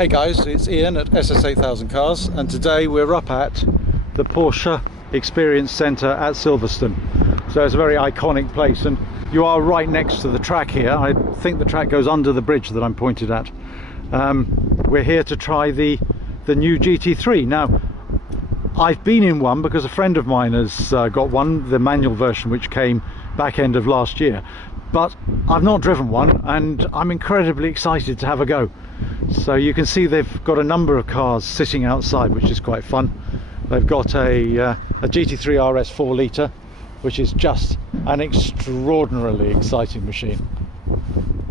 Hey guys, it's Ian at SS8000 Cars, and today we're up at the Porsche Experience Centre at Silverstone. So it's a very iconic place, and you are right next to the track here. I think the track goes under the bridge that I'm pointed at. We're here to try the new GT3. Now, I've been in one because a friend of mine has got one, the manual version, which came back end of last year. But I've not driven one, and I'm incredibly excited to have a go. So you can see they've got a number of cars sitting outside, which is quite fun. They've got a GT2 RS 4 litre, which is just an extraordinarily exciting machine.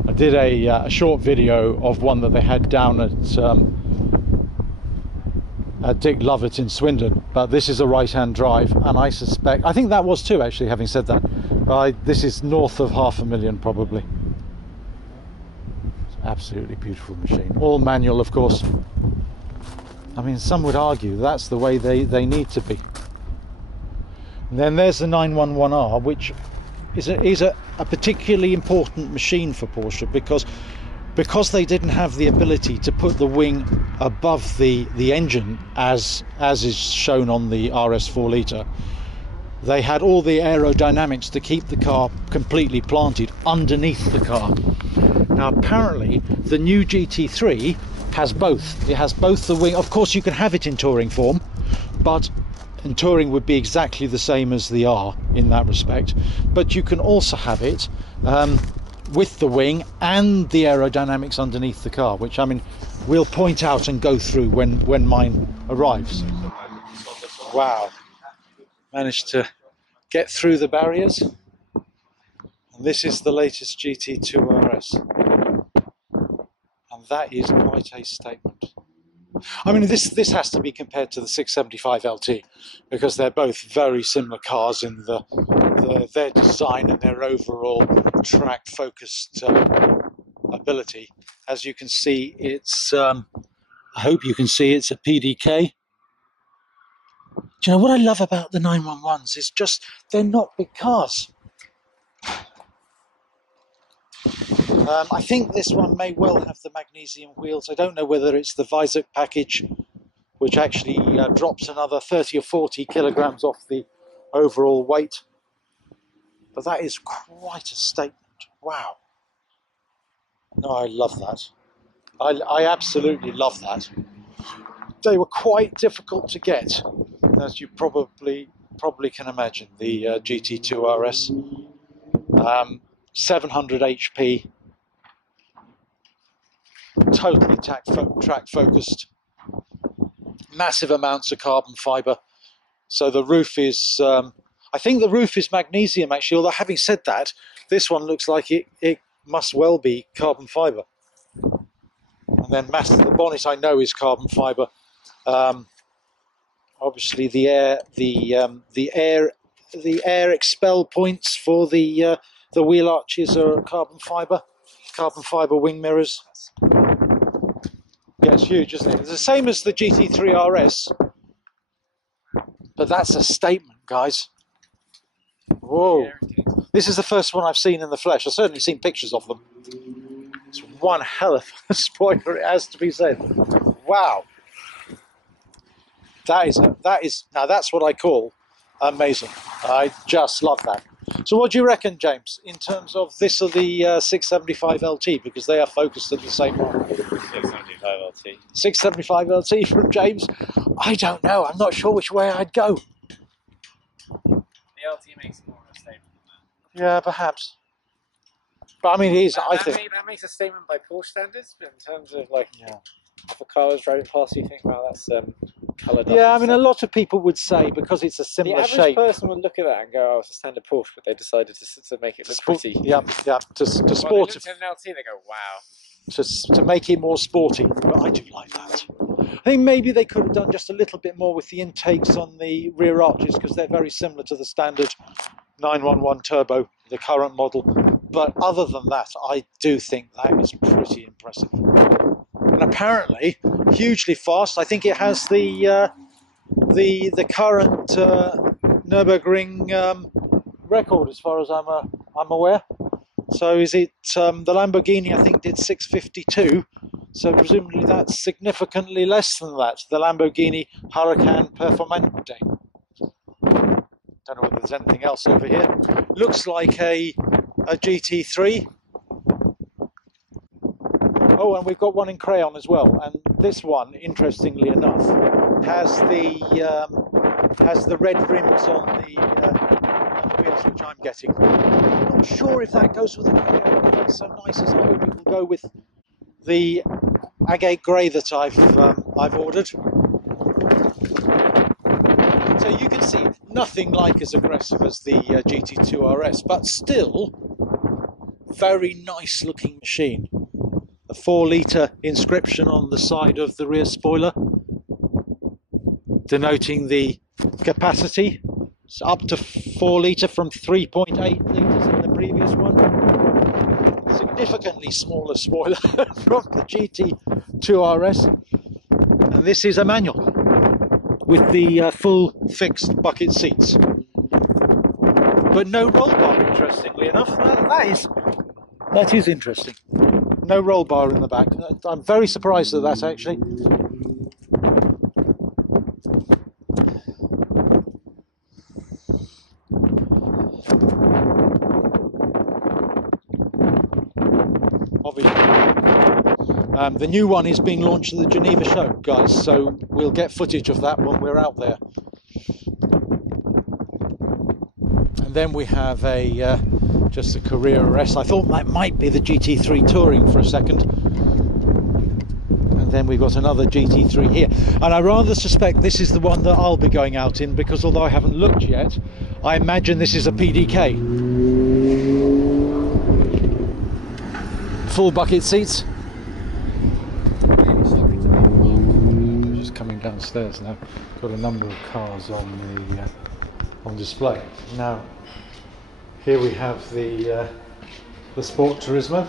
I did a short video of one that they had down at Dick Lovett in Swindon, but this is a right-hand drive, and I think that was too, actually, having said that. This is north of 500,000 probably. It's an absolutely beautiful machine, all manual of course. I mean, some would argue that's the way they need to be. And then there's the 911R, which is a particularly important machine for Porsche because they didn't have the ability to put the wing above the engine as is shown on the RS 4 litre. They had all the aerodynamics to keep the car completely planted underneath the car. Now apparently the new GT3 has both. It has both the wing. Of course you can have it in touring form, but in touring would be exactly the same as the R in that respect. But you can also have it with the wing and the aerodynamics underneath the car, which, I mean, we'll point out and go through when mine arrives. Wow. Managed to get through the barriers, and this is the latest GT2 RS, and that is quite a statement. I mean, this has to be compared to the 675 LT, because they're both very similar cars in their design and their overall track focused ability. As you can see, it's I hope you can see it's a PDK. Do you know what I love about the 911s? It's just, they're not big cars. I think this one may well have the magnesium wheels. I don't know whether it's the Weissach package, which actually drops another 30 or 40 kilograms off the overall weight. But that is quite a statement. Wow. No, I love that. I absolutely love that. They were quite difficult to get, as you probably can imagine. The GT2 RS, 700 HP, totally track focused, massive amounts of carbon fibre. So the roof is, I think the roof is magnesium actually, although having said that, this one looks like it must well be carbon fibre. And then the bonnet I know is carbon fibre. Obviously the air expel points for the wheel arches are carbon fibre wing mirrors. Yeah, it's huge, isn't it? It's the same as the GT3 RS, but that's a statement, guys. Whoa, this is the first one I've seen in the flesh. I've certainly seen pictures of them. It's one hell of a spoiler, it has to be said. Wow. That is now that's what I call amazing. I just love that. So what do you reckon, James, in terms of this or the 675 LT, because they are focused at the same one? 675 LT. 675 LT from James? I don't know. I'm not sure which way I'd go. The LT makes more of a statement than that. Yeah, perhaps. But I mean, it is. I think that makes a statement by Porsche standards, but in terms of like, yeah, if a car is driving past, you think, wow, that's coloured. Yeah, I mean, a lot of people would say because it's a similar shape. The average person would look at that and go, "Oh, it's a standard Porsche," but they decided to make it look pretty. Yeah, to sport it. They looked at an LT, they go, "Wow." To make it more sporty, but I do like that. I think maybe they could have done just a little bit more with the intakes on the rear arches, because they're very similar to the standard 911 turbo, the current model. But other than that, I do think that is pretty impressive. And apparently hugely fast. I think it has the current Nürburgring record, as far as I'm aware. So is it the Lamborghini? I think did 652. So presumably that's significantly less than that, the Lamborghini Huracan Performante. Don't know whether there's anything else over here. Looks like a GT3. Oh, and we've got one in crayon as well. And this one, interestingly enough, has the red rims on the wheels, which I'm getting. I'm not sure if that goes with the crayon quite so nice as I hope it will go with the agate grey that I've ordered. So you can see nothing like as aggressive as the GT2 RS, but still very nice looking machine. A 4-litre inscription on the side of the rear spoiler, denoting the capacity. It's up to 4 litre from 3.8 litres in the previous one. Significantly smaller spoiler from the GT2 RS. And this is a manual with the full fixed bucket seats. But no roll bar, interestingly enough. That is interesting. No roll bar in the back. I'm very surprised at that, actually. Obviously, the new one is being launched at the Geneva show, guys, so we'll get footage of that when we're out there. And then we have just a Carrera S. I thought that might be the GT3 Touring for a second. And then we've got another GT3 here. And I rather suspect this is the one that I'll be going out in, because although I haven't looked yet, I imagine this is a PDK. Full bucket seats. I'm just coming downstairs now. Got a number of cars on display. Now, here we have the Sport Turismo.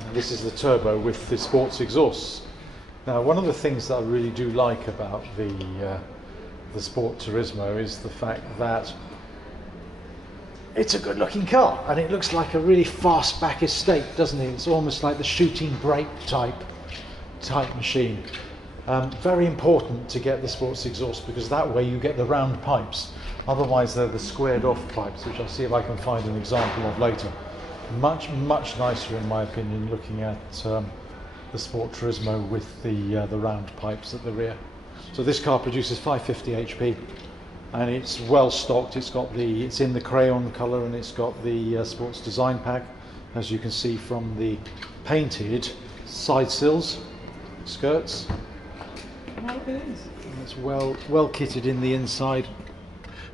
And this is the turbo with the sports exhausts. Now, one of the things that I really do like about the Sport Turismo is the fact that it's a good looking car, and it looks like a really fastback estate, doesn't it? It's almost like the shooting brake type machine. Very important to get the sports exhaust, because that way you get the round pipes. Otherwise they're the squared off pipes, which I'll see if I can find an example of later. Much nicer in my opinion, looking at the Sport Turismo with the round pipes at the rear. So this car produces 550 HP, and it's well stocked. It's in the crayon colour, and it's got the sports design pack, as you can see from the painted side sills, skirts. It's well kitted in the inside.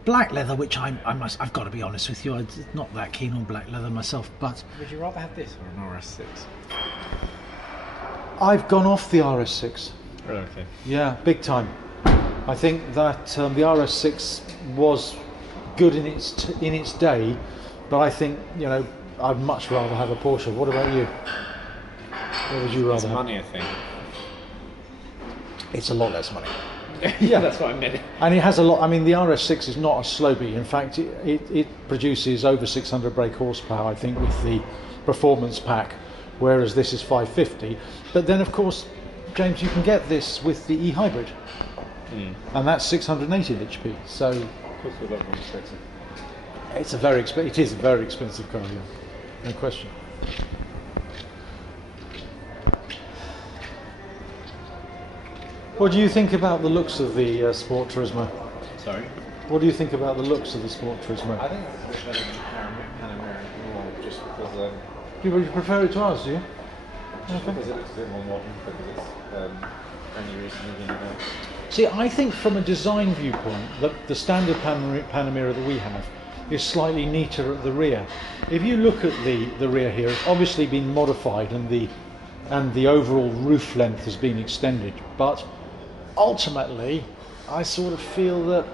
Black leather, which I've got to be honest with you, I'm not that keen on black leather myself. But would you rather have this or an RS6? I've gone off the RS6. Really? Okay. Yeah, big time. I think that the RS6 was good in its day, but I think, you know, I'd much rather have a Porsche. What about you? What would you rather have? Money, I think. It's a lot less money. Yeah, that's what I meant. And it has a lot. I mean, the RS6 is not a slowbie. In fact, it produces over 600 brake horsepower, I think, with the performance pack, whereas this is 550. But then, of course, James, you can get this with the e-hybrid, and that's 680 HP. So, of course, a lot more expensive. It is a very expensive car, yeah, no question. What do you think about the looks of the Sport Turismo? Sorry? What do you think about the looks of the Sport Turismo? I think it's better than Panamera more, just because... You prefer it to ours, do you? Just because it looks a bit more modern, because it's only recently been announced. See, I think from a design viewpoint, the standard Panamera that we have is slightly neater at the rear. If you look at the rear here, it's obviously been modified, and the overall roof length has been extended, but ultimately I sort of feel that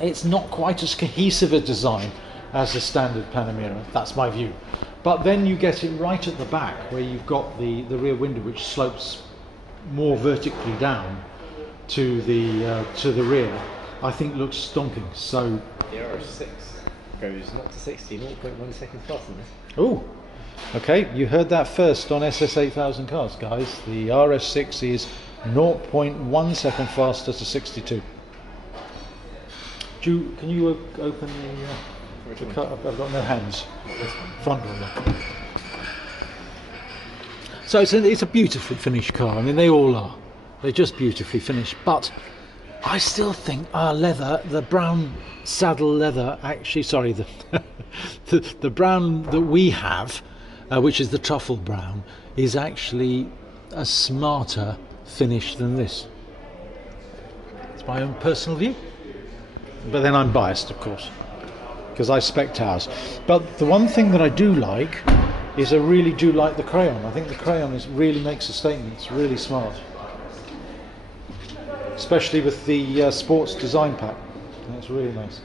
it's not quite as cohesive a design as the standard Panamera. That's my view. But then you get it right at the back, where you've got the rear window, which slopes more vertically down to the rear. I think looks stonking. So the RS6 goes not to 60, 0.1 seconds faster than this. Oh, okay, you heard that first on SS8000 cars, guys. The RS6 is 0.1 second faster to 62. Can you open the car? I've got no hands. Front door. So it's a beautifully finished car. I mean, they all are. They're just beautifully finished. But I still think our leather, the brown saddle leather, actually, sorry, the brown that we have, which is the truffle brown, is actually a smarter finish than this. It's my own personal view. But then I'm biased, of course, because I spec'd ours. But the one thing that I do like is I really do like the crayon. I think the crayon really makes a statement. It's really smart, especially with the sports design pack. It's really nice.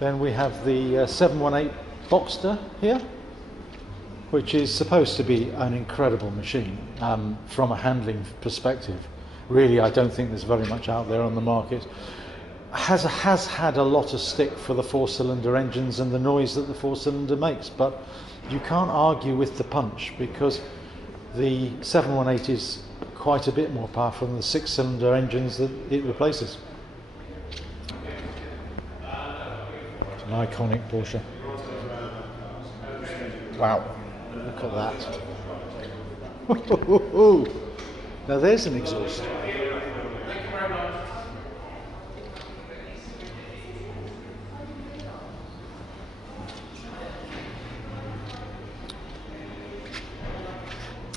Then we have the 718 Boxster here, which is supposed to be an incredible machine from a handling perspective. Really, I don't think there's very much out there on the market. Has had a lot of stick for the four-cylinder engines and the noise that the four-cylinder makes, but you can't argue with the punch, because the 718 is quite a bit more powerful than the six-cylinder engines that it replaces. It's an iconic Porsche. Wow, look at that. Now there's an exhaust.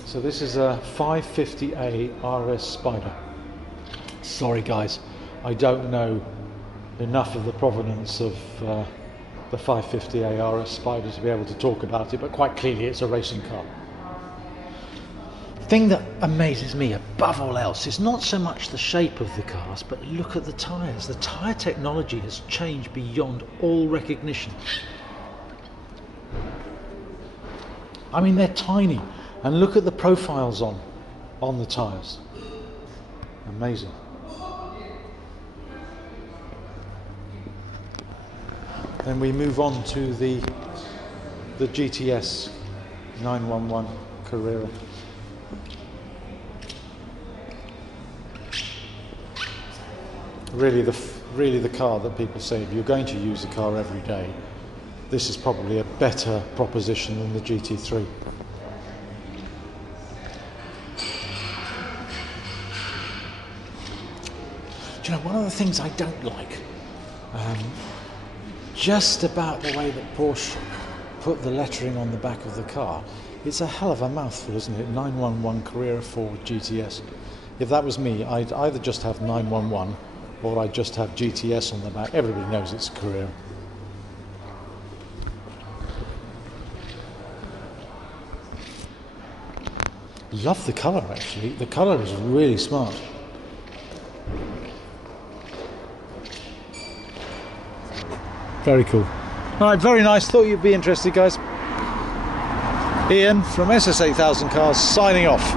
So this is a 550A RS Spider. Sorry guys, I don't know enough of the provenance of the 550A RS Spider to be able to talk about it, but quite clearly it's a racing car. The thing that amazes me above all else is not so much the shape of the cars, but look at the tyres. The tyre technology has changed beyond all recognition. I mean, they're tiny. And look at the profiles on the tyres. Amazing. Then we move on to the GTS 911 Carrera. Really the car that people say, if you're going to use a car every day, this is probably a better proposition than the GT3. Do you know, one of the things I don't like, just about the way that Porsche put the lettering on the back of the car, it's a hell of a mouthful, isn't it? 911 Carrera Ford GTS. If that was me, I'd either just have 911 or I'd just have GTS on the back. Everybody knows it's a Carrera. Love the colour, actually. The colour is really smart. Very cool. Alright, very nice. Thought you'd be interested, guys. Ian from SS8000 Cars signing off.